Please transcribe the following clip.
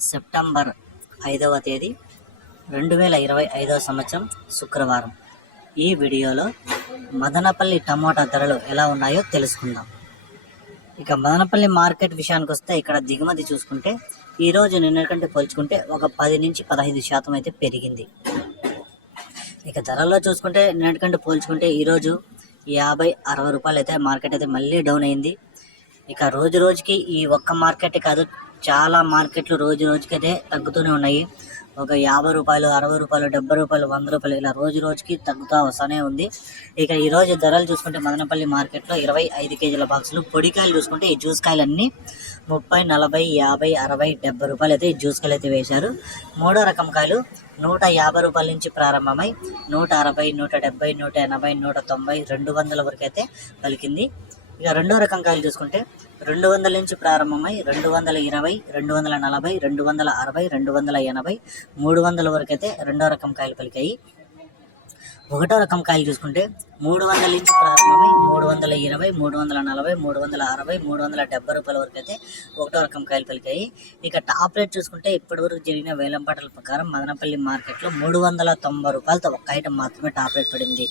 September 5వ తేదీ 2025 సంవత్సరం శుక్రవారం. ఈ వీడియోలో మదనపల్లి టమోటా ధరలు ఎలా ఉన్నాయో తెలుసుకుందాం. ఇక మదనపల్లి మార్కెట్ విషయానికి వస్తే ఇక్కడ దిగుమతి చూసుకుంటే ఈరోజు నిన్నటికంటే పోల్చుకుంటే ఒక 10 నుంచి 15% అయితే పెరిగింది. ఇక ధరల్లో చూసుకుంటే నిన్నటికంటే పోల్చుకుంటే ఈరోజు 50-60 రూపాయలు అయితే మార్కెట్ అయితే మళ్ళీ డౌన్ అయింది. ఇక రోజు రోజుకి ఈ ఒక్క మార్కెట్ కాదు, చాలా మార్కెట్లు రోజు రోజుకైతే తగ్గుతూనే ఉన్నాయి. ఒక 50 రూపాయలు, 60 రూపాయలు, 70 రూపాయలు, 100 రూపాయలు ఇలా రోజు రోజుకి తగ్గుతూ వస్తూనే ఉంది. ఇక ఈరోజు ధరలు చూసుకుంటే మదనపల్లి మార్కెట్లో 25 కేజీల బాక్సులు, పొడికాయలు చూసుకుంటే ఈ జ్యూస్ కాయలన్నీ 30, 40, 50, 60, 70 రూపాయలు అయితే ఈ జ్యూస్ కాయలు అయితే వేశారు. మూడో రకం కాయలు 150 రూపాయల నుంచి ప్రారంభమై 160, 170, 180, 190, 200 వరకు అయితే పలికింది. ఇక రెండో రకం కాయలు చూసుకుంటే 200 నుంచి ప్రారంభమై 220, 240, 260, 280, 300 వరకు అయితే రెండో రకం కాయలు పలికాయి. ఒకటో రకం కాయలు చూసుకుంటే 300 నుంచి ప్రారంభమై 320, 340, 360, 370 రూపాయల వరకు అయితే ఒకటో రకం కాయలు పలికాయి. ఇక టాప్ రేట్ చూసుకుంటే ఇప్పటి వరకు జరిగిన వేలంపాటల ప్రకారం మదనపల్లి మార్కెట్లో 390 రూపాయలతో ఒక్క ఐటమ్ మాత్రమే టాప్ రేట్ పడింది.